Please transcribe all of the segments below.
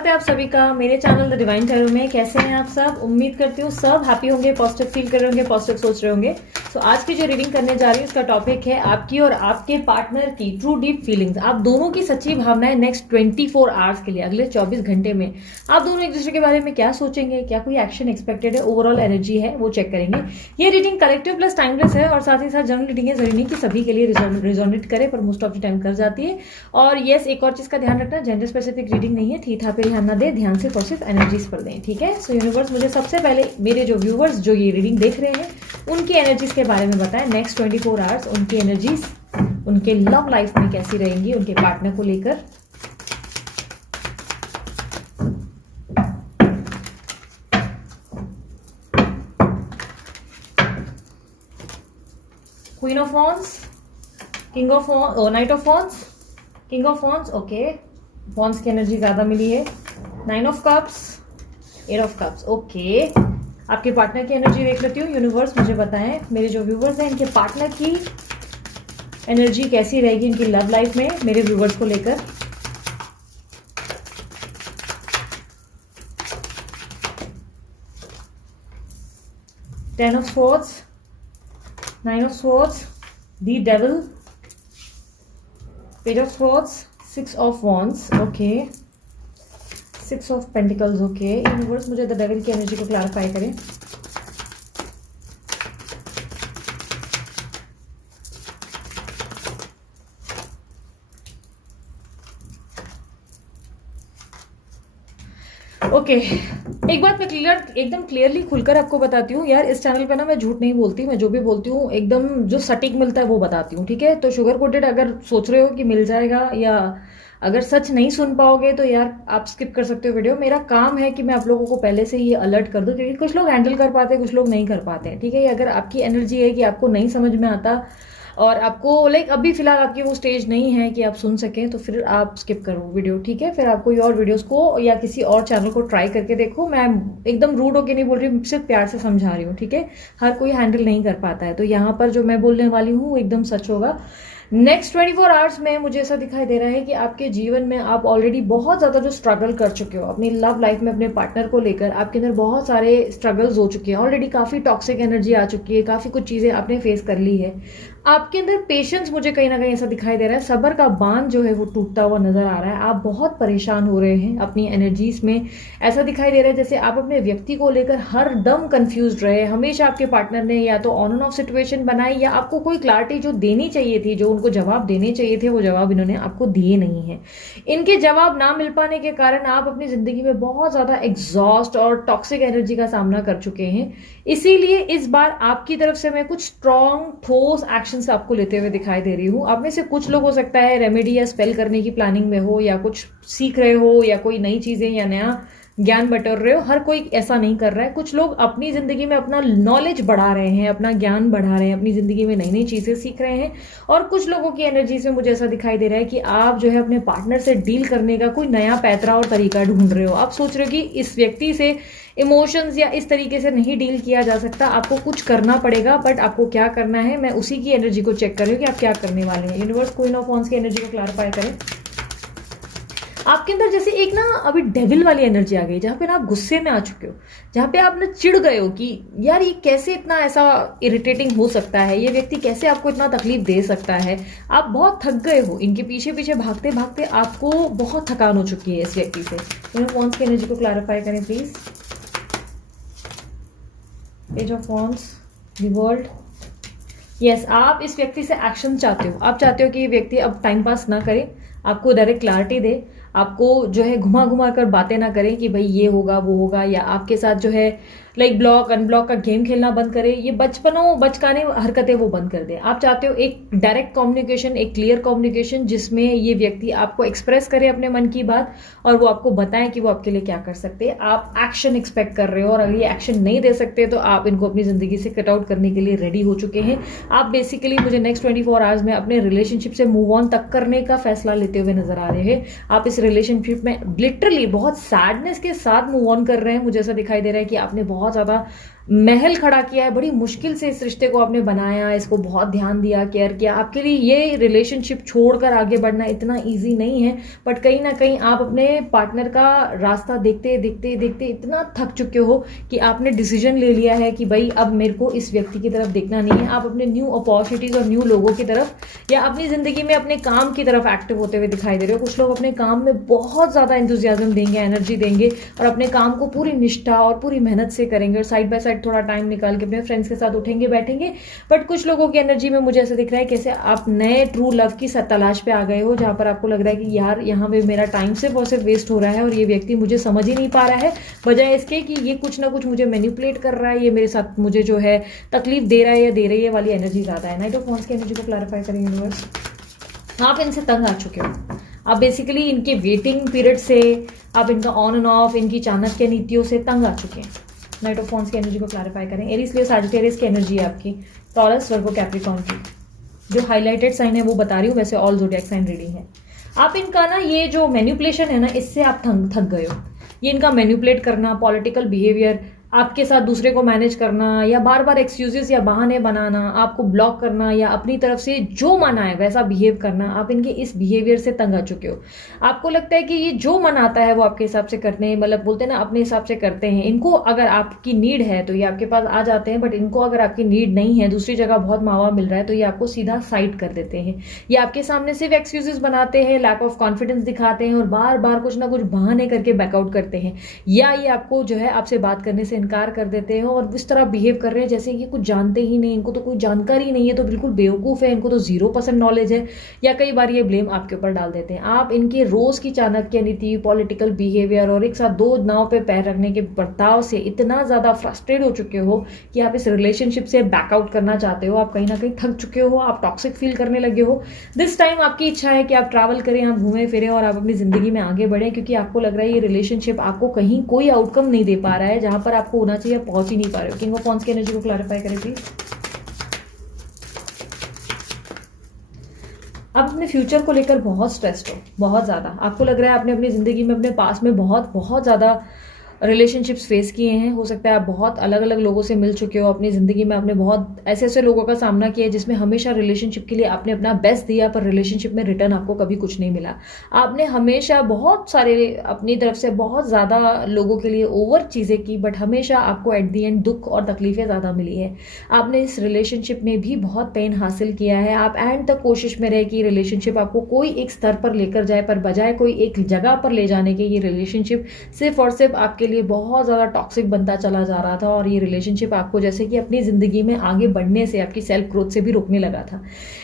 स्वागत है आप सभी का मेरे चैनल द डिवाइन टैरो में। कैसे हैं आप सब? उम्मीद करती हूँ सब हैप्पी होंगे, पॉजिटिव फील कर रहे होंगे, पॉजिटिव सोच रहे होंगे। तो आज की जो रीडिंग करने जा रही हूँ उसका टॉपिक है आपकी और आपके पार्टनर की ट्रू डीप फीलिंग्स। आप दोनों की सच्ची भावनाएं नेक्स्ट 24 आवर्स के लिए, अगले 24 घंटे में आप दोनों एक दूसरे के बारे में क्या सोचेंगे, क्या कोई एक्शन एक्सपेक्टेड है, ओवरऑल एनर्जी है, वो चेक करेंगे। ये रीडिंग कलेक्टिव प्लस टाइमलेस है और साथ ही साथ जनरल रीडिंग है, जरूरी नहीं कि सभी के लिए रिजोनेट करे, पर मोस्ट ऑफ द टाइम कर जाती है। और यस, एक और चीज का ध्यान रखना, जेंडर स्पेसिफिक रीडिंग नहीं है, थीथा पे ध्यान ना दे, ध्यान सिर्फ और सिर्फ एनर्जीज पर दें, ठीक है। सो यूनिवर्स मुझे सबसे पहले मेरे जो व्यूवर्स जो ये रीडिंग देख रहे हैं उनकी एनर्जीज के बारे में बताएं। नेक्स्ट 24 आवर्स उनकी एनर्जीज उनके लव लाइफ में कैसी रहेंगी उनके पार्टनर को लेकर। Queen of wands, king of night of wands, king of wands, okay, wands की एनर्जी ज्यादा मिली है। 9 of cups, 8 of cups, okay. आपके पार्टनर की एनर्जी देख लेती हूँ। यूनिवर्स मुझे बताएं मेरे जो व्यूवर्स हैं इनके पार्टनर की एनर्जी कैसी रहेगी इनकी लव लाइफ में मेरे व्यूवर्स को लेकर। Ten of swords, 9 of swords, the devil, page of swords, 6 of wands, okay, 6 of pentacles, okay. Universe मुझे द डेविल की एनर्जी को क्लैरिफाई करें। ओके, एक बात मैं एकदम क्लियरली खुलकर आपको बताती हूँ यार, इस चैनल पे ना मैं झूठ नहीं बोलती, मैं जो भी बोलती हूँ एकदम जो सटीक मिलता है वो बताती हूँ, ठीक है। तो शुगर कोटेड अगर सोच रहे हो कि मिल जाएगा या अगर सच नहीं सुन पाओगे तो यार आप स्किप कर सकते हो वीडियो। मेरा काम है कि मैं आप लोगों को पहले से ही अलर्ट कर दूं, क्योंकि कुछ लोग हैंडल कर पाते हैं, कुछ लोग नहीं कर पाते हैं, ठीक है। अगर आपकी एनर्जी है कि आपको नहीं समझ में आता और आपको अभी फिलहाल आपकी वो स्टेज नहीं है कि आप सुन सकें, तो फिर आप स्किप करो वीडियो, ठीक है। फिर आप कोई और वीडियोस को या किसी और चैनल को ट्राई करके देखो। मैं एकदम रूड होके नहीं बोल रही हूँ, सिर्फ प्यार से समझा रही हूँ, ठीक है। हर कोई हैंडल नहीं कर पाता है, तो यहाँ पर जो मैं बोलने वाली हूँ एकदम सच होगा। नेक्स्ट 24 आवर्स में मुझे ऐसा दिखाई दे रहा है कि आपके जीवन में आप ऑलरेडी बहुत ज्यादा जो स्ट्रगल कर चुके हो अपनी लव लाइफ में अपने पार्टनर को लेकर, आपके अंदर बहुत सारे स्ट्रगल्स हो चुके हैं ऑलरेडी, काफी टॉक्सिक एनर्जी आ चुकी है, काफी कुछ चीजें आपने फेस कर ली है। आपके अंदर पेशेंस मुझे कहीं ना कहीं ऐसा दिखाई दे रहा है, सब्र का बांध जो है वो टूटता हुआ नजर आ रहा है। आप बहुत परेशान हो रहे हैं अपनी एनर्जीज में, ऐसा दिखाई दे रहा है जैसे आप अपने व्यक्ति को लेकर हर दम कंफ्यूज रहे। हमेशा आपके पार्टनर ने या तो ऑन एंड ऑफ सिचुएशन बनाई या आपको कोई क्लैरिटी जो देनी चाहिए थी, जो उनको जवाब देने चाहिए थे, वो जवाब इन्होंने आपको दिए नहीं है। इनके जवाब ना मिल पाने के कारण आप अपनी जिंदगी में बहुत ज्यादा एग्जॉस्ट और टॉक्सिक एनर्जी का सामना कर चुके हैं। इसीलिए इस बार आपकी तरफ से मैं कुछ स्ट्रॉन्ग ठोस एक्शंस आपको लेते हुए दिखाई दे रही हूँ। आप में से कुछ लोग हो सकता है रेमेडी या स्पेल करने की प्लानिंग में हो, या कुछ सीख रहे हो, या कोई नई चीजें या नया ज्ञान बटोर रहे हो। हर कोई ऐसा नहीं कर रहा है। कुछ लोग अपनी जिंदगी में अपना नॉलेज बढ़ा रहे हैं, अपना ज्ञान बढ़ा रहे हैं, अपनी जिंदगी में नई नई चीजें सीख रहे हैं। और कुछ लोगों की एनर्जी से मुझे ऐसा दिखाई दे रहा है कि आप जो है अपने पार्टनर से डील करने का कोई नया पैतरा और तरीका ढूंढ रहे हो। आप सोच रहे हो कि इस व्यक्ति से इमोशंस या इस तरीके से नहीं डील किया जा सकता, आपको कुछ करना पड़ेगा। बट आपको क्या करना है, मैं उसी की एनर्जी को चेक कर रही हूँ कि आप क्या करने वाले हैं। यूनिवर्स क्वीन ऑफ वॉन्ड्स की एनर्जी को क्लैरिफाई करें। आपके अंदर जैसे एक ना अभी डेविल वाली एनर्जी आ गई, जहां पे ना आप गुस्से में आ चुके हो, जहां पे आप ना चिढ़ गए हो कि यार ये कैसे इतना ऐसा इरिटेटिंग हो सकता है, ये व्यक्ति कैसे आपको इतना तकलीफ दे सकता है। आप बहुत थक गए हो, इनके पीछे पीछे भागते भागते आपको बहुत थकान हो चुकी है इस व्यक्ति से। वॉन्ड्स की एनर्जी को क्लैरिफाई करें please. Page of wands, the world. Yes, आप इस व्यक्ति से एक्शन चाहते हो। आप चाहते हो कि ये व्यक्ति अब टाइम पास ना करे, आपको डायरेक्ट क्लैरिटी दे, आपको जो है घुमा घुमा कर बातें ना करें कि भाई ये होगा वो होगा, या आपके साथ जो है ब्लॉक अनब्लॉक का गेम खेलना बंद करे, ये बचकाने हरकतें वो बंद कर दे। आप चाहते हो एक डायरेक्ट कम्युनिकेशन, एक क्लियर कम्युनिकेशन, जिसमें ये व्यक्ति आपको एक्सप्रेस करे अपने मन की बात और वो आपको बताएं कि वो आपके लिए क्या कर सकते हैं। आप एक्शन एक्सपेक्ट कर रहे हो और अगर ये एक्शन नहीं दे सकते तो आप इनको अपनी जिंदगी से कट आउट करने के लिए रेडी हो चुके हैं। आप बेसिकली मुझे नेक्स्ट 24 आवर्स में अपने रिलेशनशिप से मूव ऑन तक करने का फैसला लेते हुए नजर आ रहे हैं। आप इस रिलेशनशिप में लिटरली बहुत सैडनेस के साथ मूव ऑन कर रहे हैं। मुझे ऐसा दिखाई दे रहा है कि आपने बहुत ज्यादा महल खड़ा किया है, बड़ी मुश्किल से इस रिश्ते को आपने बनाया, इसको बहुत ध्यान दिया, केयर किया। आपके लिए ये रिलेशनशिप छोड़कर आगे बढ़ना इतना ईजी नहीं है, बट कहीं ना कहीं आप अपने पार्टनर का रास्ता देखते देखते देखते इतना थक चुके हो कि आपने डिसीजन ले लिया है कि भाई अब मेरे को इस व्यक्ति की तरफ देखना नहीं है। आप अपने न्यू अपॉर्चुनिटीज और न्यू लोगों की तरफ या अपनी जिंदगी में अपने काम की तरफ एक्टिव होते हुए दिखाई दे रहे हो। कुछ लोग अपने काम में बहुत ज्यादा एंथुजियाज्म देंगे, एनर्जी देंगे और अपने काम को पूरी निष्ठा और पूरी मेहनत से करेंगे और साइड बाय साइड थोड़ा टाइम निकाल के अपने फ्रेंड्स के साथ उठेंगे बैठेंगे। बट कुछ लोगों की एनर्जी में मुझे ऐसा दिख रहा है कैसे आप नए ट्रू लव की तलाश पे आ गए हो, जहां पर आपको लग रहा है कि यार यहाँ पे मेरा टाइम सिर्फ और सिर्फ वेस्ट हो रहा है और ये व्यक्ति मुझे समझ ही नहीं पा रहा है, बजाय इसके कि ये कुछ ना कुछ मुझे मैनिपुलेट कर रहा है, ये मेरे साथ मुझे जो है तकलीफ दे रहा है या दे रही है वाली एनर्जी ज्यादा है। नाइट ऑफ वांड्स की एनर्जी को क्लैरिफाई करें यूनिवर्स। आप इनसे तंग आ चुके हो, आप बेसिकली इनके वेटिंग पीरियड से, आप इनका ऑन एंड ऑफ, इनकी चाणक्य नीतियों से तंग आ चुके हैं। नाइट ऑफ वांड्स की एनर्जी को क्लैरिफाई करें। एरीज लियो सैजिटेरियस की एनर्जी है आपकी, टॉरस वर्गो कैप्रिकॉर्न की। जो हाईलाइटेड साइन है वो बता रही हूँ, वैसे ऑल ज़ोडिएक साइन रीडिंग है। आप इनका ना ये जो मैनिपुलेशन है ना, इससे आप थक गए हो। ये इनका मैनिपुलेट करना, पॉलिटिकल बिहेवियर, आपके साथ दूसरे को मैनेज करना या बार बार एक्सक्यूजेस या बहाने बनाना, आपको ब्लॉक करना या अपनी तरफ से जो मना है वैसा बिहेव करना, आप इनके इस बिहेवियर से तंग आ चुके हो। आपको लगता है कि ये जो मनाता है वो आपके हिसाब से करते हैं, मतलब बोलते हैं ना अपने हिसाब से करते हैं। इनको अगर आपकी नीड है तो ये आपके पास आ जाते हैं, बट इनको अगर आपकी नीड नहीं है, दूसरी जगह बहुत मावा मिल रहा है, तो ये आपको सीधा साइड कर देते हैं। ये आपके सामने सिर्फ एक्सक्यूजेस बनाते हैं, लैक ऑफ कॉन्फिडेंस दिखाते हैं और बार बार कुछ ना कुछ बहाने करके बैकआउट करते हैं, या ये आपको जो है आपसे बात करने से इनकार कर देते हैं और इस तरह बिहेव कर रहे हैं जैसे ये कुछ जानते ही नहीं, इनको तो कोई जानकारी नहीं है, तो बिल्कुल बेवकूफ है, इनको तो 0% नॉलेज है। या कई बार ये ब्लेम आपके ऊपर डाल देते हैं। आप इनके रोज की चाणक्य नीति, पॉलिटिकल बिहेवियर और एक साथ दो नाव पे पैर रखने के बर्ताव से इतना ज्यादा फ्रस्ट्रेट हो चुके हो कि आप इस रिलेशनशिप से बैकआउट करना चाहते हो। आप कहीं ना कहीं थक चुके हो, आप टॉक्सिक फील करने लगे हो। दिस टाइम आपकी इच्छा है कि आप ट्रैवल करें, आप घूमें फिरें और आप अपनी जिंदगी में आगे बढ़ें, क्योंकि आपको लग रहा है ये रिलेशनशिप आपको कहीं कोई आउटकम नहीं दे पा रहा है जहां पर आपको होना चाहिए, पहुंच ही नहीं पा रहे हो। किंग ऑफ वांड्स की एनर्जी को क्लैरिफाई करें प्लीज। आप अपने फ्यूचर को लेकर बहुत स्ट्रेस्ड हो, बहुत ज्यादा। आपको लग रहा है आपने अपनी जिंदगी में अपने पास में बहुत बहुत ज्यादा रिलेशनशिप्स फेस किए हैं। हो सकता है आप बहुत अलग अलग लोगों से मिल चुके हो अपनी ज़िंदगी में, आपने बहुत ऐसे ऐसे लोगों का सामना किया है जिसमें हमेशा रिलेशनशिप के लिए आपने अपना बेस्ट दिया, पर रिलेशनशिप में रिटर्न आपको कभी कुछ नहीं मिला। आपने हमेशा बहुत सारे अपनी तरफ से बहुत ज़्यादा लोगों के लिए ओवर चीज़ें की, बट हमेशा आपको एट दी एंड दुख और तकलीफें ज़्यादा मिली है। आपने इस रिलेशनशिप में भी बहुत पेन हासिल किया है। आप एंड तक कोशिश में रहे कि रिलेशनशिप आपको कोई एक स्तर पर लेकर जाए, पर बजाय कोई एक जगह पर ले जाने के ये रिलेशनशिप सिर्फ और सिर्फ आपके लिए बहुत ज्यादा टॉक्सिक बनता चला जा रहा था। और ये रिलेशनशिप आपको जैसे कि अपनी जिंदगी में आगे बढ़ने से, आपकी सेल्फ ग्रोथ से भी रोकने लगा था।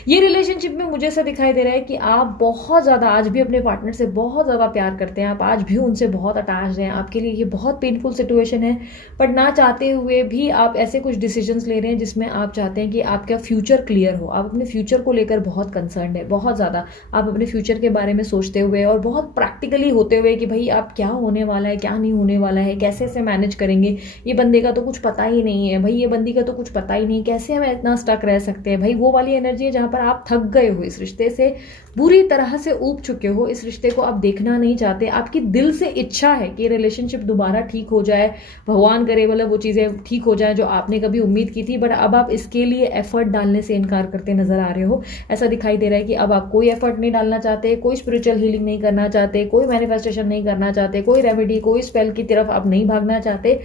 ये रिलेशनशिप में मुझे ऐसा दिखाई दे रहा है कि आप बहुत ज्यादा आज भी अपने पार्टनर से बहुत ज्यादा प्यार करते हैं, आप आज भी उनसे बहुत अटैच्ड हैं। आपके लिए ये बहुत पेनफुल सिचुएशन है, बट ना चाहते हुए भी आप ऐसे कुछ डिसीजंस ले रहे हैं जिसमें आप चाहते हैं कि आपका फ्यूचर क्लियर हो। आप अपने फ्यूचर को लेकर बहुत कंसर्न है, बहुत ज्यादा। आप अपने फ्यूचर के बारे में सोचते हुए और बहुत प्रैक्टिकली होते हुए कि भाई आप क्या होने वाला है, क्या नहीं होने वाला है, कैसे से मैनेज करेंगे, ये बंदे का तो कुछ पता ही नहीं है भाई, ये बंदी का तो कुछ पता ही नहीं, कैसे हम इतना स्टक रह सकते हैं भाई। वो वाली एनर्जी है जहां पर आप थक गए हो, इस रिश्ते से बुरी तरह से ऊब चुके हो, इस रिश्ते को आप देखना नहीं चाहते। आपकी दिल से इच्छा है कि रिलेशनशिप दोबारा ठीक हो जाए, भगवान करे मतलब वो चीजें ठीक हो जाए जो आपने कभी उम्मीद की थी, बट अब आप इसके लिए एफर्ट डालने से इनकार करते नजर आ रहे हो। ऐसा दिखाई दे रहा है कि अब आप कोई एफर्ट नहीं डालना चाहते, कोई स्पिरिचुअल हीलिंग नहीं करना चाहते, कोई मैनिफेस्टेशन नहीं करना चाहते, कोई रेमेडी, कोई स्पेल की तरफ आप नहीं भागना चाहते।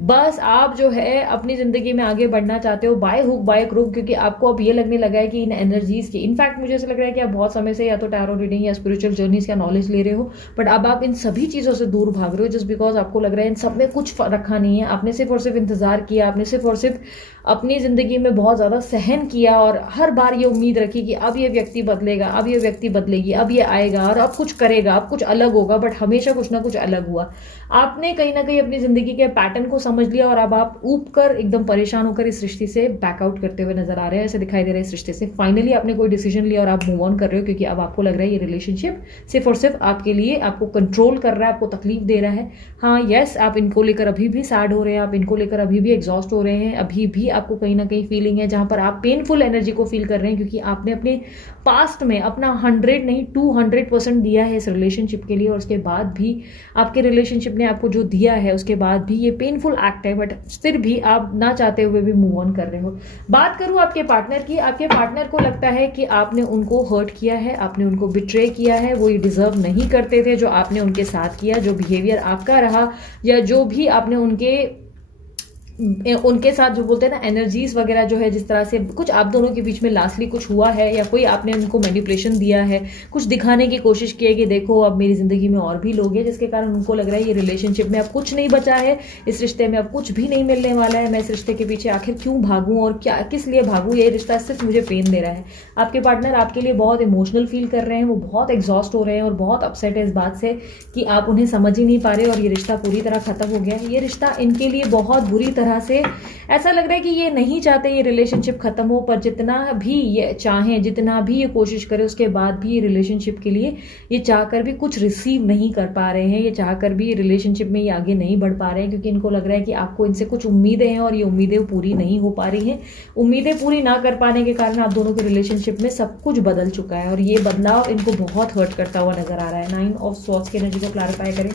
बस आप जो है अपनी जिंदगी में आगे बढ़ना चाहते हो बाय हुक बाय क्रुक, क्योंकि आपको अब ये लगने लगा है कि इन एनर्जीज की, इनफैक्ट मुझे ऐसा लग रहा है कि आप बहुत समय से या तो टैरो रीडिंग या स्पिरिचुअल जर्नीज का नॉलेज ले रहे हो, बट अब आप इन सभी चीजों से दूर भाग रहे हो जस्ट बिकॉज आपको लग रहा है इन सब में कुछ रखा नहीं है। आपने सिर्फ और सिर्फ इंतजार किया, आपने सिर्फ और सिर्फ अपनी जिंदगी में बहुत ज्यादा सहन किया और हर बार ये उम्मीद रखी कि अब ये व्यक्ति बदलेगा, अब ये व्यक्ति बदलेगी, अब ये आएगा और अब कुछ करेगा, अब कुछ अलग होगा, बट हमेशा कुछ ना कुछ अलग हुआ। आपने कहीं ना कहीं अपनी जिंदगी के पैटर्न को समझ लिया और अब आप ऊब कर एकदम परेशान होकर इस रिश्ते से बैकआउट करते हुए नजर आ रहे हैं। ऐसे दिखाई दे रहा है इस रिश्ते से फाइनली आपने कोई डिसीजन लिया और आप मूव ऑन कर रहे हो, क्योंकि अब आपको लग रहा है ये रिलेशनशिप सिर्फ और सिर्फ आपके लिए आपको कंट्रोल कर रहा है, आपको तकलीफ दे रहा है। हाँ यस, आप इनको लेकर अभी भी सैड हो रहे हैं, आप इनको लेकर अभी भी एग्जॉस्ट हो रहे हैं, अभी भी आपको कहीं ना कहीं फीलिंग है जहां पर आप पेनफुल एनर्जी को फील कर रहे हैं, क्योंकि आपने अपने पास्ट में अपना 100 नहीं 200% दिया है इस रिलेशनशिप के लिए, और उसके बाद भी आपके रिलेशनशिप ने आपको जो दिया है उसके बाद भी ये पेनफुल पेनफुल एक्ट है, बट फिर भी आप ना चाहते हुए भी मूव ऑन कर रहे हो। बात करूं आपके पार्टनर की, आपके पार्टनर को लगता है कि आपने उनको हर्ट किया है, आपने उनको बिट्रे किया है, वो ये डिजर्व नहीं करते थे जो आपने उनके साथ किया, जो बिहेवियर आपका रहा, या जो भी आपने उनके साथ जो बोलते हैं ना एनर्जीज वगैरह जो है, जिस तरह से कुछ आप दोनों के बीच में लास्टली कुछ हुआ है, या कोई आपने उनको मैनिपुलेशन दिया है, कुछ दिखाने की कोशिश की है कि देखो अब मेरी जिंदगी में और भी लोग हैं, जिसके कारण उनको लग रहा है ये रिलेशनशिप में अब कुछ नहीं बचा है, इस रिश्ते में अब कुछ भी नहीं मिलने वाला है, मैं इस रिश्ते के पीछे आखिर क्यों भागूं और क्या किस लिए भागूं, ये रिश्ता सिर्फ मुझे पेन दे रहा है। आपके पार्टनर आपके लिए बहुत इमोशनल फील कर रहे हैं, वो बहुत एग्जॉस्ट हो रहे हैं और बहुत अपसेट है इस बात से कि आप उन्हें समझ ही नहीं पा रहे और ये रिश्ता पूरी तरह खत्म हो गया है। ये रिश्ता इनके लिए बहुत बुरी तरह से ऐसा लग रहा है कि ये नहीं चाहते ये रिलेशनशिप खत्म हो, पर जितना भी ये चाहें, जितना भी ये कोशिश करें, उसके बाद भी ये रिलेशनशिप के लिए ये चाहकर भी कुछ रिसीव नहीं कर पा रहे हैं, ये चाहकर भी रिलेशनशिप में ये आगे नहीं बढ़ पा रहे हैं, क्योंकि इनको लग रहा है कि आपको इनसे कुछ उम्मीदें हैं और ये उम्मीदें पूरी नहीं हो पा रही हैं। उम्मीदें पूरी ना कर पाने के कारण आप दोनों के रिलेशनशिप में सब कुछ बदल चुका है और ये बदलाव इनको बहुत हर्ट करता हुआ नजर आ रहा है। 9 ऑफ स्वॉर्ड्स की एनर्जी को क्लैरिफाई करें।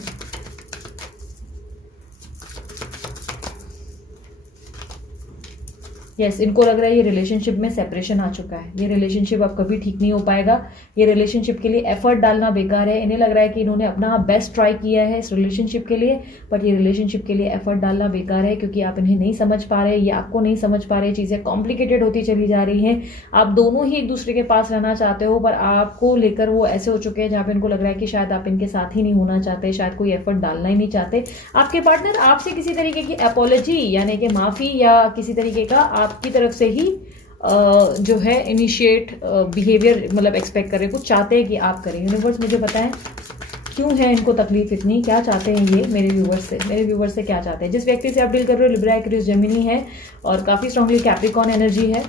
यस, इनको लग रहा है ये रिलेशनशिप में सेपरेशन आ चुका है, ये रिलेशनशिप अब कभी ठीक नहीं हो पाएगा, ये रिलेशनशिप के लिए एफर्ट डालना बेकार है। इन्हें लग रहा है कि इन्होंने अपना बेस्ट ट्राई किया है इस रिलेशनशिप के लिए, बट ये रिलेशनशिप के लिए एफर्ट डालना बेकार है, क्योंकि आप इन्हें नहीं समझ पा रहे, ये आपको नहीं समझ पा रहे, चीजें कॉम्प्लिकेटेड होती चली जा रही हैं। आप दोनों ही एक दूसरे के पास रहना चाहते हो, पर आपको लेकर वो ऐसे हो चुके हैं जहां पे इनको लग रहा है कि शायद आप इनके साथ ही नहीं होना चाहते, शायद कोई एफर्ट डालना ही नहीं चाहते। आपके पार्टनर आपसे किसी तरीके की अपॉलॉजी यानी कि माफी या किसी तरीके का आपकी तरफ से ही जो है इनिशिएट बिहेवियर मतलब एक्सपेक्ट करें, कुछ चाहते हैं कि आप करें। यूनिवर्स मुझे बताएं क्यों है इनको तकलीफ इतनी, क्या चाहते हैं ये मेरे व्यूवर्स से क्या चाहते हैं। जिस व्यक्ति से आप डील कर रहे हो लिब्रा, एक्वेरियस, जेमिनी है और काफी स्ट्रांगली कैप्रिकॉर्न एनर्जी है।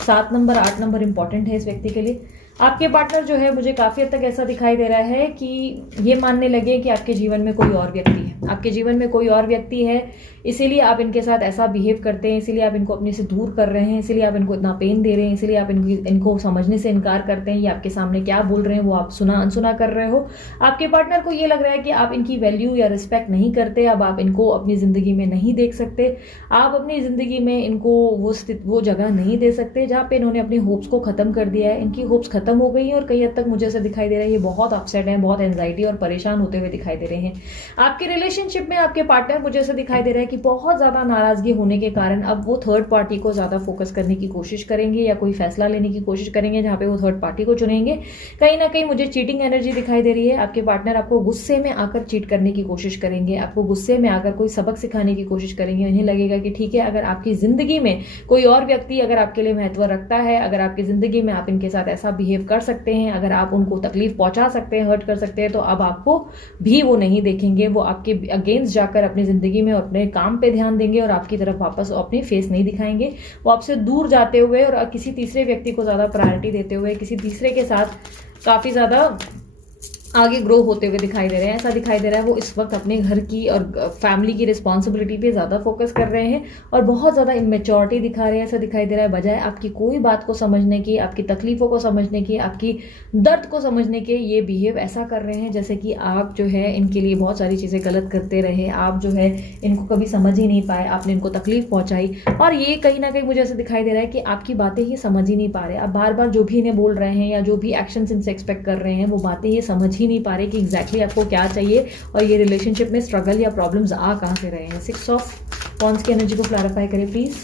7 नंबर 8 नंबर इंपॉर्टेंट है इस व्यक्ति के लिए। आपके पार्टनर जो है मुझे काफी हद तक ऐसा दिखाई दे रहा है कि ये मानने लगे कि आपके जीवन में कोई और व्यक्ति है, आपके जीवन में कोई और व्यक्ति है, इसीलिए आप इनके साथ ऐसा बिहेव करते हैं, इसीलिए आप इनको अपने से दूर कर रहे हैं, इसीलिए आप इनको इतना पेन दे रहे हैं, इसीलिए आप इनको समझने से इनकार करते हैं। ये आपके सामने क्या बोल रहे हैं वो आप सुना अनसुना कर रहे हो। आपके पार्टनर को ये लग रहा है कि आप इनकी वैल्यू या रिस्पेक्ट नहीं करते, अब आप इनको अपनी जिंदगी में नहीं देख सकते, आप अपनी जिंदगी में इनको वो जगह नहीं दे सकते जहाँ पे इन्होंने अपनी होप्स को खत्म कर दिया है। इनकी होप्स खत्म हो गई है और कई हद तक मुझे ऐसा दिखाई दे रहा है ये बहुत अपसेट है, बहुत एंजाइटी और परेशान होते हुए दिखाई दे रहे हैं। आपके रिलेशनशिप में आपके पार्टनर मुझे ऐसा दिखाई दे रहा है कि बहुत ज्यादा नाराजगी होने के कारण अब वो थर्ड पार्टी को ज्यादा फोकस करने की कोशिश करेंगे या कोई फैसला लेने की कोशिश करेंगे जहां पे वो थर्ड पार्टी को चुनेंगे। कहीं ना कहीं मुझे चीटिंग एनर्जी दिखाई दे रही है। आपके पार्टनर आपको गुस्से में आकर चीट करने की कोशिश करेंगे, आपको गुस्से में आकर कोई सबक सिखाने की कोशिश करेंगे। इन्हें लगेगा कि ठीक है, अगर आपकी जिंदगी में कोई और व्यक्ति अगर आपके लिए महत्व रखता है, अगर आपकी जिंदगी में आप इनके साथ ऐसा बिहेव कर सकते हैं, अगर आप उनको तकलीफ पहुंचा सकते हैं, हर्ट कर सकते हैं, तो अब आपको भी वो नहीं देखेंगे, वो आपके अगेंस्ट जाकर अपनी जिंदगी में अपने काम पे ध्यान देंगे और आपकी तरफ वापस अपनी फेस नहीं दिखाएंगे। वो आपसे दूर जाते हुए और किसी तीसरे व्यक्ति को ज्यादा प्रायोरिटी देते हुए किसी तीसरे के साथ काफी ज्यादा आगे ग्रो होते हुए दिखाई दे रहे हैं। ऐसा दिखाई दे रहा है वो इस वक्त अपने घर की और फैमिली की रिस्पॉन्सिबिलिटी पे ज्यादा फोकस कर रहे हैं और बहुत ज्यादा इमेच्योरिटी दिखा रहे हैं। ऐसा दिखाई दे रहा है बजाय आपकी कोई बात को समझने की, आपकी तकलीफों को समझने की, आपकी दर्द को समझने के, ये बिहेव ऐसा कर रहे हैं जैसे कि आप जो है इनके लिए बहुत सारी चीजें गलत करते रहे, आप जो है इनको कभी समझ ही नहीं पाए, आपने इनको तकलीफ पहुंचाई। और ये कहीं ना कहीं मुझे ऐसा दिखाई दे रहा है कि आपकी बातें ही समझ ही नहीं पा रहे। आप बार बार जो भी इन्हें बोल रहे हैं या जो भी एक्शन इनसे एक्सपेक्ट कर रहे हैं वो बातें ये समझ ही नहीं पा रहे कि एग्जैक्टली आपको क्या चाहिए और ये रिलेशनशिप में स्ट्रगल या प्रॉब्लम्स आ कहां से रहे हैं। 6 ऑफ वॉन्ड्स की एनर्जी को क्लैरिफाई करें प्लीज।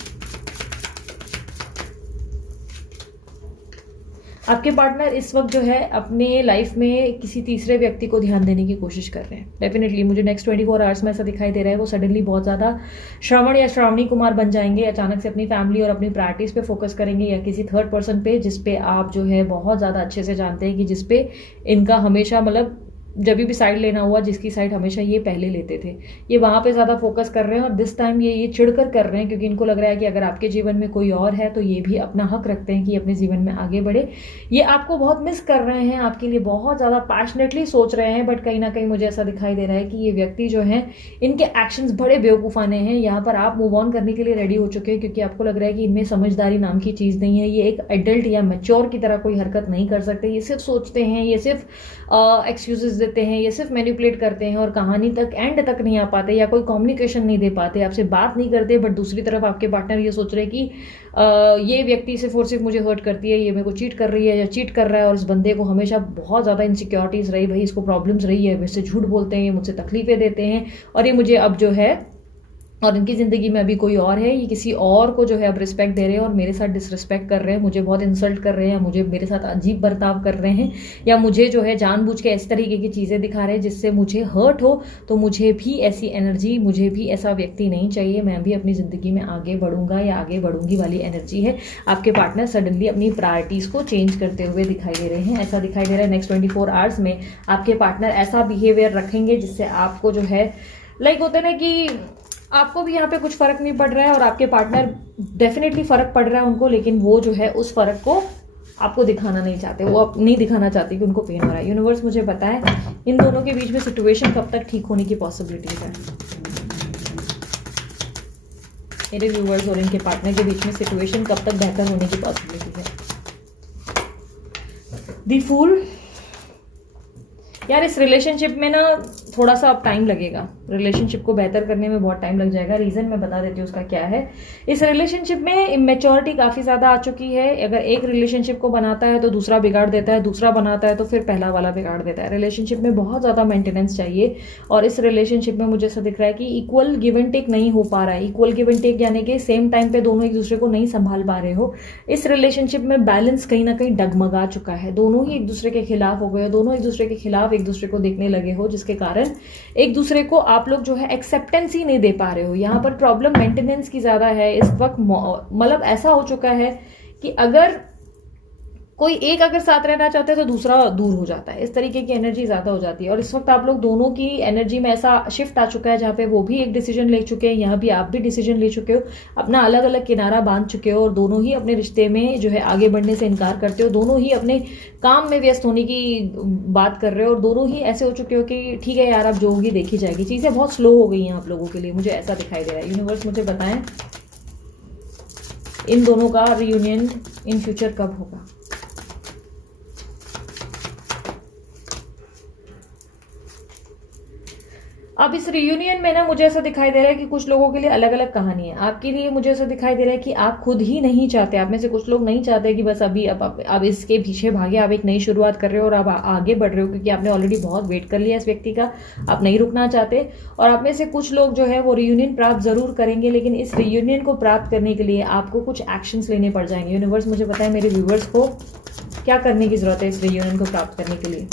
आपके पार्टनर इस वक्त जो है अपने लाइफ में किसी तीसरे व्यक्ति को ध्यान देने की कोशिश कर रहे हैं। डेफिनेटली मुझे नेक्स्ट 24 आवर्स में ऐसा दिखाई दे रहा है वो सडनली बहुत ज्यादा श्रवण या श्रावणी कुमार बन जाएंगे, अचानक से अपनी फैमिली और अपनी प्रायोरिटीज पे फोकस करेंगे या किसी थर्ड पर्सन पे जिसपे आप जो है बहुत ज्यादा अच्छे से जानते हैं कि जिसपे इनका हमेशा मतलब जब भी साइड लेना हुआ जिसकी साइड हमेशा ये पहले लेते थे, ये वहां पे ज्यादा फोकस कर रहे हैं और दिस टाइम ये चिढ़कर कर रहे हैं क्योंकि इनको लग रहा है कि अगर आपके जीवन में कोई और है तो ये भी अपना हक रखते हैं कि अपने जीवन में आगे बढ़े। ये आपको बहुत मिस कर रहे हैं, आपके लिए बहुत ज्यादा पैशनेटली सोच रहे हैं, बट कहीं ना कहीं मुझे ऐसा दिखाई दे रहा है कि ये व्यक्ति जो है इनके एक्शंस बड़े बेवकूफाने हैं। यहाँ पर आप मूव ऑन करने के लिए रेडी हो चुके हैं क्योंकि आपको लग रहा है कि इनमें समझदारी नाम की चीज नहीं है। ये एक एडल्ट या मैच्योर की तरह कोई हरकत नहीं कर सकते, ये सिर्फ सोचते हैं, ये सिर्फ एक्सक्यूजेस देते हैं, ये सिर्फ मैनिपुलेट करते हैं और कहानी तक एंड तक नहीं आ पाते या कोई कम्युनिकेशन नहीं दे पाते, आपसे बात नहीं करते, बट दूसरी तरफ आपके पार्टनर ये सोच रहे हैं कि ये व्यक्ति सिर्फ और सिर्फ मुझे हर्ट करती है, ये मेरे को चीट कर रही है या चीट कर रहा है, और इस बंदे को हमेशा बहुत ज़्यादा इनसिक्योरिटीज़ रही, भाई इसको प्रॉब्लम्स रही है, वैसे झूठ बोलते हैं, ये मुझसे तकलीफें देते हैं और ये मुझे अब जो है, और इनकी ज़िंदगी में अभी कोई और है, ये किसी और को जो है अब रिस्पेक्ट दे रहे हैं और मेरे साथ डिसरिस्पेक्ट कर रहे हैं, मुझे बहुत इंसल्ट कर रहे हैं, मुझे मेरे साथ अजीब बर्ताव कर रहे हैं, या मुझे जो है जानबूझ के इस तरीके की चीज़ें दिखा रहे हैं जिससे मुझे हर्ट हो। तो मुझे भी ऐसी एनर्जी, मुझे भी ऐसा व्यक्ति नहीं चाहिए, मैं भी अपनी ज़िंदगी में आगे बढ़ूंगा या आगे बढ़ूंगी वाली एनर्जी है। आपके पार्टनर सडनली अपनी प्रायोरिटीज़ को चेंज करते हुए दिखाई दे रहे हैं, ऐसा दिखाई दे रहा है। नेक्स्ट 24 आवर्स में आपके पार्टनर ऐसा बिहेवियर रखेंगे जिससे आपको जो है लाइक होता है ना कि आपको भी यहाँ पे कुछ फर्क नहीं पड़ रहा है और आपके पार्टनर डेफिनेटली फर्क पड़ रहा है उनको, लेकिन वो जो है उस फर्क को आपको दिखाना नहीं चाहते, वो आप नहीं दिखाना चाहते कि उनको पेन हो रहा है। यूनिवर्स मुझे बताएं इन दोनों के बीच में सिचुएशन कब तक ठीक होने की पॉसिबिलिटीज है। मेरे व्यूवर्स और इनके पार्टनर के बीच में सिचुएशन कब तक बेहतर होने की पॉसिबिलिटी है। द फूल, यार इस रिलेशनशिप में ना थोड़ा सा अब टाइम लगेगा, रिलेशनशिप को बेहतर करने में बहुत टाइम लग जाएगा। रीज़न मैं बता देती हूँ उसका क्या है। इस रिलेशनशिप में इमेच्योरिटी काफ़ी ज़्यादा आ चुकी है। अगर एक रिलेशनशिप को बनाता है तो दूसरा बिगाड़ देता है, दूसरा बनाता है तो फिर पहला वाला बिगाड़ देता है। रिलेशनशिप में बहुत ज़्यादा मेंटेनेंस चाहिए और इस रिलेशनशिप में मुझे ऐसा दिख रहा है कि इक्वल गिव एंड टेक नहीं हो पा रहा है। इक्वल गिव एंड टेक यानी कि सेम टाइम पे दोनों एक दूसरे को नहीं संभाल पा रहे हो। इस रिलेशनशिप में बैलेंस कहीं ना कहीं डगमगा चुका है, दोनों ही एक दूसरे के खिलाफ हो गए, दोनों एक दूसरे के खिलाफ एक दूसरे को देखने लगे हो, जिसके कारण एक दूसरे को आप लोग जो है एक्सेप्टेंस ही नहीं दे पा रहे हो। यहाँ पर प्रॉब्लम मेंटेनेंस की ज्यादा है इस वक्त। मतलब ऐसा हो चुका है कि अगर कोई एक अगर साथ रहना चाहते हैं तो दूसरा दूर हो जाता है, इस तरीके की एनर्जी ज्यादा हो जाती है। और इस वक्त आप लोग दोनों की एनर्जी में ऐसा शिफ्ट आ चुका है जहाँ पे वो भी एक डिसीजन ले चुके हैं, यहाँ भी आप भी डिसीजन ले चुके हो, अपना अलग अलग किनारा बांध चुके हो और दोनों ही अपने रिश्ते में जो है आगे बढ़ने से इनकार करते हो, दोनों ही अपने काम में व्यस्त होने की बात कर रहे हो और दोनों ही ऐसे हो चुके हो कि ठीक है यार अब जो होगी देखी जाएगी। चीजें बहुत स्लो हो गई हैं आप लोगों के लिए, मुझे ऐसा दिखाई दे रहा है। यूनिवर्स मुझे बताएं इन दोनों का रियूनियन इन फ्यूचर कब होगा। अब इस रियूनियन में ना मुझे ऐसा दिखाई दे रहा है कि कुछ लोगों के लिए अलग अलग कहानी है। आपके लिए मुझे ऐसा दिखाई दे रहा है कि आप खुद ही नहीं चाहते, आप में से कुछ लोग नहीं चाहते कि बस अभी अब इसके पीछे भागे, आप एक नई शुरुआत कर रहे हो और आप आगे बढ़ रहे हो क्योंकि आपने ऑलरेडी बहुत वेट कर लिया इस व्यक्ति का, आप नहीं रुकना चाहते। और आप में से कुछ लोग जो है वो रियूनियन प्राप्त जरूर करेंगे, लेकिन इस रियूनियन को प्राप्त करने के लिए आपको कुछ एक्शंस लेने पड़ जाएंगे। यूनिवर्स मुझे बताएं मेरे व्यूवर्स को क्या करने की जरूरत है इस रियूनियन को प्राप्त करने के लिए।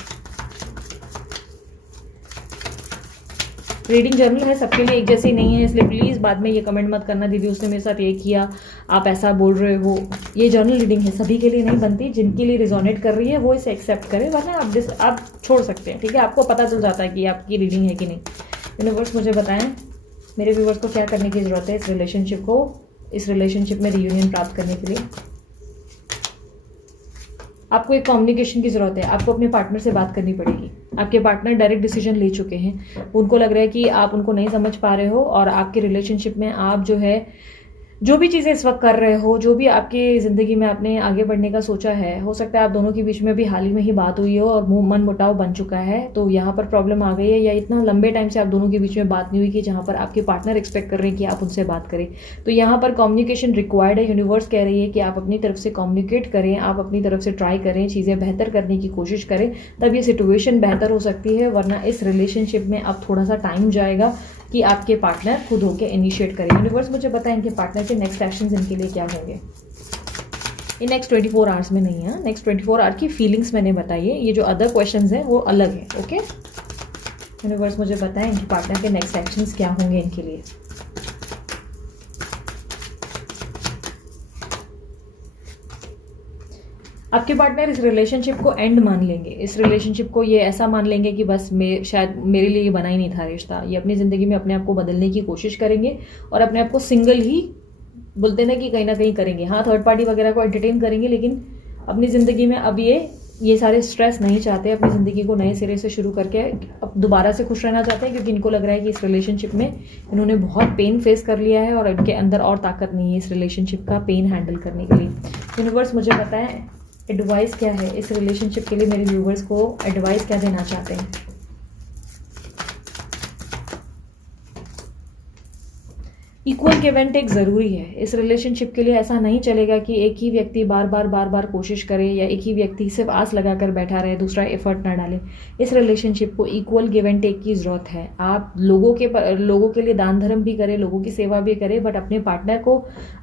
रीडिंग जर्नल है, सबके लिए एक जैसी नहीं है, इसलिए प्लीज़ बाद में ये कमेंट मत करना दीदी उसने मेरे साथ ये किया, आप ऐसा बोल रहे हो। ये जर्नल रीडिंग है, सभी के लिए नहीं बनती, जिनके लिए रिजोनेट कर रही है वो इसे एक्सेप्ट करें, वरना आप छोड़ सकते हैं, ठीक है। आपको पता चल जाता है कि आपकी रीडिंग है कि नहीं। यूनिवर्स मुझे बताएं मेरे व्यूवर्स को क्या करने की ज़रूरत है इस रिलेशनशिप में रियूनियन प्राप्त करने के लिए। आपको एक कम्युनिकेशन की जरूरत है, आपको अपने पार्टनर से बात करनी पड़ेगी। आपके पार्टनर डायरेक्ट डिसीजन ले चुके हैं, उनको लग रहा है कि आप उनको नहीं समझ पा रहे हो और आपके रिलेशनशिप में आप जो है जो भी चीज़ें इस वक्त कर रहे हो, जो भी आपकी ज़िंदगी में आपने आगे बढ़ने का सोचा है, हो सकता है आप दोनों के बीच में भी हाल ही में ही बात हुई हो और मन मुटाव बन चुका है, तो यहाँ पर प्रॉब्लम आ गई है, या इतना लंबे टाइम से आप दोनों के बीच में बात नहीं हुई कि जहाँ पर आपके पार्टनर एक्सपेक्ट कर रहे हैं कि आप उनसे बात करें। तो यहाँ पर कम्युनिकेशन रिक्वायर्ड है। यूनिवर्स कह रही है कि आप अपनी तरफ से कम्युनिकेट करें, आप अपनी तरफ से ट्राई करें, चीज़ें बेहतर करने की कोशिश करें, तब ये सिचुएशन बेहतर हो सकती है। वरना इस रिलेशनशिप में अब थोड़ा सा टाइम जाएगा कि आपके पार्टनर खुद होकर इनिशिएट करें। यूनिवर्स मुझे बताएं इनके पार्टनर के नेक्स्ट एक्शंस इनके लिए क्या होंगे। ये नेक्स्ट 24 आवर्स में नहीं है, नेक्स्ट 24 आवर की फीलिंग्स मैंने बताई है, ये जो अदर क्वेश्चंस हैं वो अलग है। ओके, यूनिवर्स मुझे बताएं इनके पार्टनर के नेक्स्ट एक्शंस क्या होंगे इनके लिए। आपके पार्टनर इस रिलेशनशिप को एंड मान लेंगे, इस रिलेशनशिप को ये ऐसा मान लेंगे कि बस शायद मेरे लिए ये बना ही नहीं था रिश्ता। ये अपनी ज़िंदगी में अपने आप को बदलने की कोशिश करेंगे और अपने आप को सिंगल ही बोलते ना कि कहीं ना कहीं करेंगे, हाँ थर्ड पार्टी वगैरह को एंटरटेन करेंगे, लेकिन अपनी ज़िंदगी में अब ये सारे स्ट्रेस नहीं चाहते, अपनी ज़िंदगी को नए सिरे से शुरू करके अब दोबारा से खुश रहना चाहते हैं, क्योंकि इनको लग रहा है कि इस रिलेशनशिप में इन्होंने बहुत पेन फेस कर लिया है और इनके अंदर और ताकत नहीं है इस रिलेशनशिप का पेन हैंडल करने के लिए। यूनिवर्स मुझे बताएं एडवाइस क्या है इस रिलेशनशिप के लिए, मेरे व्यूवर्स को एडवाइस क्या देना चाहते हैं। इक्वल गिव एंड टेक ज़रूरी है इस रिलेशनशिप के लिए। ऐसा नहीं चलेगा कि एक ही व्यक्ति बार बार कोशिश करे या एक ही व्यक्ति सिर्फ आस लगाकर बैठा रहे, दूसरा एफर्ट ना डाले। इस रिलेशनशिप को इक्वल गिव एंड टेक की ज़रूरत है। आप लोगों के लिए दान धर्म भी करें, लोगों की सेवा भी करें, बट अपने पार्टनर को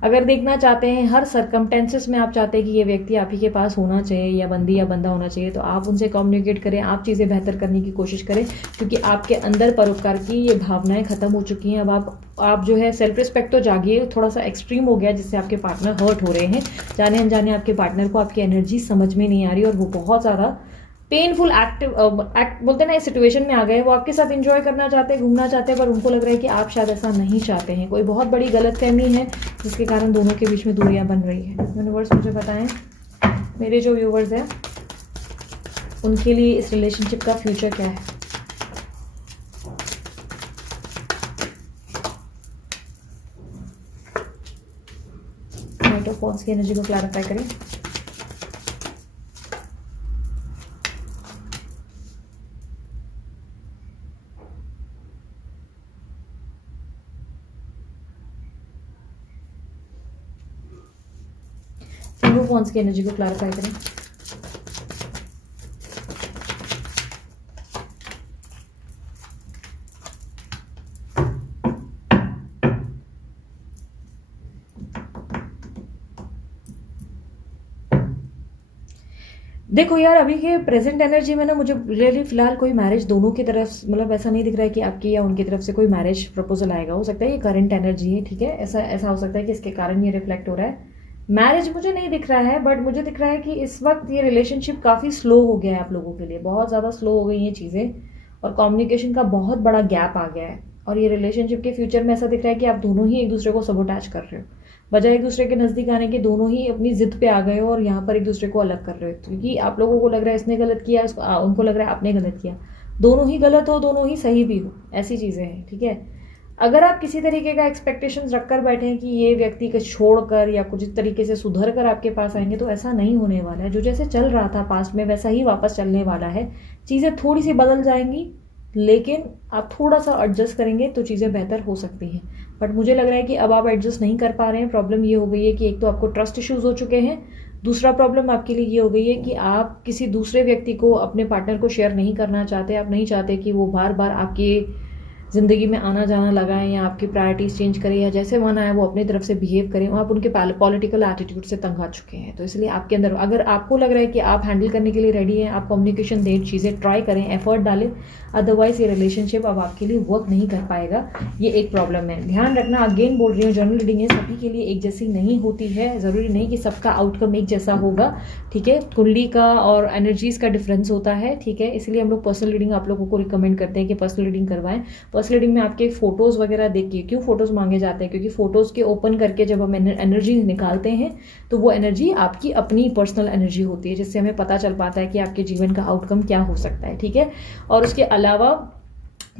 अगर देखना चाहते हैं, हर सर्कमटेंसेस में आप चाहते हैं कि ये व्यक्ति आप ही के पास होना चाहिए या बंदी या बंदा होना चाहिए, तो आप उनसे कम्युनिकेट करें, आप चीज़ें बेहतर करने की कोशिश करें, क्योंकि आपके अंदर परोपकार की ये भावनाएं खत्म हो चुकी हैं। अब आप जो है सेल्फ रिस्पेक्ट तो जागिए, थोड़ा सा एक्सट्रीम हो गया जिससे आपके पार्टनर हर्ट हो रहे हैं। जाने अनजाने आपके पार्टनर को आपकी एनर्जी समझ में नहीं आ रही और वो बहुत ज़्यादा पेनफुल एक्ट बोलते हैं ना, इस सिचुएशन में आ गए। वो आपके साथ एंजॉय करना चाहते हैं, घूमना चाहते हैं, पर उनको लग रहा है कि आप शायद ऐसा नहीं चाहते हैं। कोई बहुत बड़ी गलतफहमी है जिसके कारण दोनों के बीच में दूरियां बन रही है। यूनिवर्स मुझे बताएं, मेरे जो व्यूवर्स हैं उनके लिए इस रिलेशनशिप का फ्यूचर क्या है। नाइट ऑफ वॉन्ड्स की एनर्जी को क्लैरिफाई करें। किंग ऑफ वॉन्ड्स की एनर्जी को क्लैरिफाई करें। देखो यार, अभी के प्रेजेंट एनर्जी में ना मुझे रियली फिलहाल कोई मैरिज दोनों की तरफ, मतलब ऐसा नहीं दिख रहा है कि आपकी या उनकी तरफ से कोई मैरिज प्रपोजल आएगा। हो सकता है ये करंट एनर्जी है, ठीक है, ऐसा हो सकता है कि इसके कारण ये रिफ्लेक्ट हो रहा है। मैरिज मुझे नहीं दिख रहा है, बट मुझे दिख रहा है कि इस वक्त ये रिलेशनशिप काफ़ी स्लो हो गया है आप लोगों के लिए, बहुत ज़्यादा स्लो हो गई हैं चीज़ें और कम्युनिकेशन का बहुत बड़ा गैप आ गया है। और ये रिलेशनशिप के फ्यूचर में ऐसा दिख रहा है कि आप दोनों ही एक दूसरे को सबोटैच कर रहे हो, बजाय एक दूसरे के नज़दीक आने के दोनों ही अपनी जिद पे आ गए हो और यहाँ पर एक दूसरे को अलग कर रहे हो, क्योंकि आप लोगों को लग रहा है इसने गलत किया, उनको लग रहा है आपने गलत किया। दोनों ही गलत हो, दोनों ही सही भी हो, ऐसी चीज़ें हैं, ठीक है। अगर आप किसी तरीके का एक्सपेक्टेशंस रखकर बैठे हैं कि ये व्यक्ति को छोड़कर या कुछ इस तरीके से सुधर कर आपके पास आएंगे, तो ऐसा नहीं होने वाला है। जो जैसे चल रहा था पास्ट में वैसा ही वापस चलने वाला है। चीज़ें थोड़ी सी बदल जाएंगी, लेकिन आप थोड़ा सा एडजस्ट करेंगे तो चीज़ें बेहतर हो सकती हैं। बट मुझे लग रहा है कि अब आप एडजस्ट नहीं कर पा रहे हैं। प्रॉब्लम ये हो गई है कि एक तो आपको ट्रस्ट इश्यूज हो चुके हैं, दूसरा प्रॉब्लम आपके लिए ये हो गई है कि आप किसी दूसरे व्यक्ति को, अपने पार्टनर को शेयर नहीं करना चाहते। आप नहीं चाहते कि वो बार बार आपकी ज़िंदगी में आना जाना लगाएं या आपकी प्रायोरिटीज़ चेंज करें या जैसे मन आए वो अपनी तरफ से बिहेव करें। आप उनके पॉलिटिकल एटीट्यूड से तंग आ चुके हैं। तो इसलिए आपके अंदर, अगर आपको लग रहा है कि आप हैंडल करने के लिए रेडी हैं, आप कम्युनिकेशन दें, चीज़ें ट्राई करें, एफर्ट डालें, अदरवाइज ये रिलेशनशिप अब आपके लिए वर्क नहीं कर पाएगा। ये एक प्रॉब्लम है, ध्यान रखना। अगेन बोल रही हूँ, जनरल रीडिंग है, सभी के लिए एक जैसी नहीं होती है। ज़रूरी नहीं कि सबका आउटकम एक जैसा होगा, ठीक है। कुंडली का और एनर्जीज़ का डिफरेंस होता है, ठीक है। इसलिए हम लोग पर्सनल रीडिंग आप लोगों को रिकमेंड करते हैं कि पर्सनल रीडिंग करवाएं। पर्सनल रीडिंग में आपके फोटोज़ वगैरह देखिए। क्यों फोटोज़ मांगे जाते हैं? क्योंकि फोटोज़ के ओपन करके जब हम एनर्जी निकालते हैं तो वो एनर्जी आपकी अपनी पर्सनल एनर्जी होती है, जिससे हमें पता चल पाता है कि आपके जीवन का आउटकम क्या हो सकता है, ठीक है। और उसके अलावा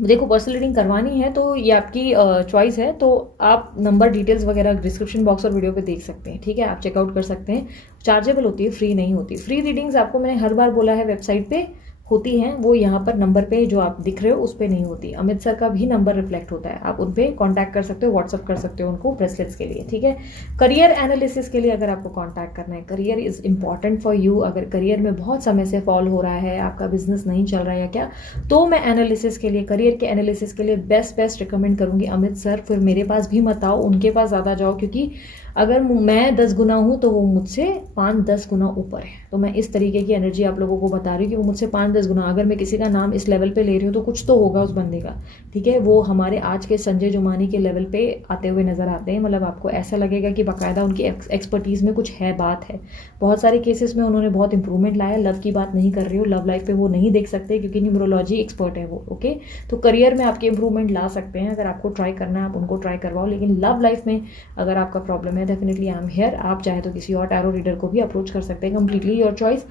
देखो, पर्सनल रीडिंग करवानी है तो ये आपकी चॉइस है, तो आप नंबर डिटेल्स वगैरह डिस्क्रिप्शन बॉक्स और वीडियो पे देख सकते हैं, ठीक है। आप चेकआउट कर सकते हैं। चार्जेबल होती है, फ्री नहीं होती। फ्री रीडिंग्स आपको मैंने हर बार बोला है वेबसाइट पे होती हैं, वो यहाँ पर नंबर पे जो आप दिख रहे हो उस पर नहीं होती। अमित सर का भी नंबर रिफ्लेक्ट होता है, आप उन पर कॉन्टैक्ट कर सकते हो, व्हाट्सअप कर सकते हो उनको ब्रेसलेट्स के लिए, ठीक है। करियर एनालिसिस के लिए अगर आपको कॉन्टैक्ट करना है, career is important for you, अगर करियर में बहुत समय से फॉल हो रहा है, आपका बिजनेस नहीं चल रहा है या क्या, तो मैं एनालिसिस के लिए, करियर के एनालिसिस के लिए बेस्ट रिकमेंड करूँगी अमित सर। फिर मेरे पास भी मत आओ, उनके पास ज़्यादा जाओ, क्योंकि अगर मैं 10 गुना हूँ तो वो मुझसे 5-10 गुना ऊपर है। तो मैं इस तरीके की एनर्जी आप लोगों को बता रही हूँ कि वो मुझसे 5-10 गुना, अगर मैं किसी का नाम इस लेवल पे ले रही हूँ तो कुछ तो होगा उस बंदे का, ठीक है। वो हमारे आज के संजय जुमानी के लेवल पे आते हुए नजर आते हैं। मतलब आपको ऐसा लगेगा कि बाकायदा उनकी एक्सपर्टीज़ में कुछ है, बात है। बहुत सारे केसेस में उन्होंने बहुत इंप्रूवमेंट लाया। लव की बात नहीं कर रही हूँ, लव लाइफ पे वो नहीं देख सकते क्योंकि न्यूमरोलॉजी एक्सपर्ट है वो, ओके। तो करियर में आपके इंप्रूवमेंट ला सकते हैं, अगर आपको ट्राई करना है आप उनको ट्राई करवाओ। लेकिन लव लाइफ में अगर आपका प्रॉब्लम है, डेफिनेटली आई एम हियर। आप चाहे तो किसी और टैरो रीडर को भी अप्रोच कर सकते हैं, कंप्लीटली योर चॉइस।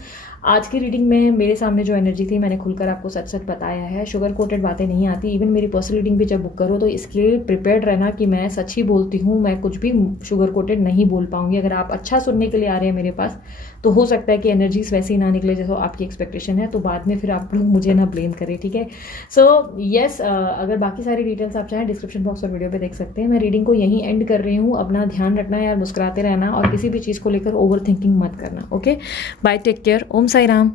आज की रीडिंग में मेरे सामने जो एनर्जी एनर्जी थी, मैंने खुलकर आपको सच सच बताया है, शुगर कोटेड बातें नहीं आती। इवन मेरी पर्सनल रीडिंग भी जब बुक करो तो इसके लिए प्रिपेयर्ड रहना कि मैं सच ही बोलती हूँ, मैं कुछ भी शुगर कोटेड नहीं बोल पाऊंगी। अगर आप अच्छा सुनने के लिए आ रहे हैं मेरे पास तो हो सकता है कि एनर्जीज वैसे ही ना निकले जैसे आपकी एक्सपेक्टेशन है, तो बाद में फिर आप लोग मुझे ना ब्लेम करें, ठीक है। सो यस, अगर बाकी सारी डिटेल्स आप चाहें डिस्क्रिप्शन बॉक्स और वीडियो पे देख सकते हैं। मैं रीडिंग को यहीं एंड कर रही हूँ। अपना ध्यान रखना यार, मुस्कुराते रहना और किसी भी चीज़ को लेकर ओवर थिंकिंग मत करना। ओके, बाय, टेक केयर, ओम साई राम।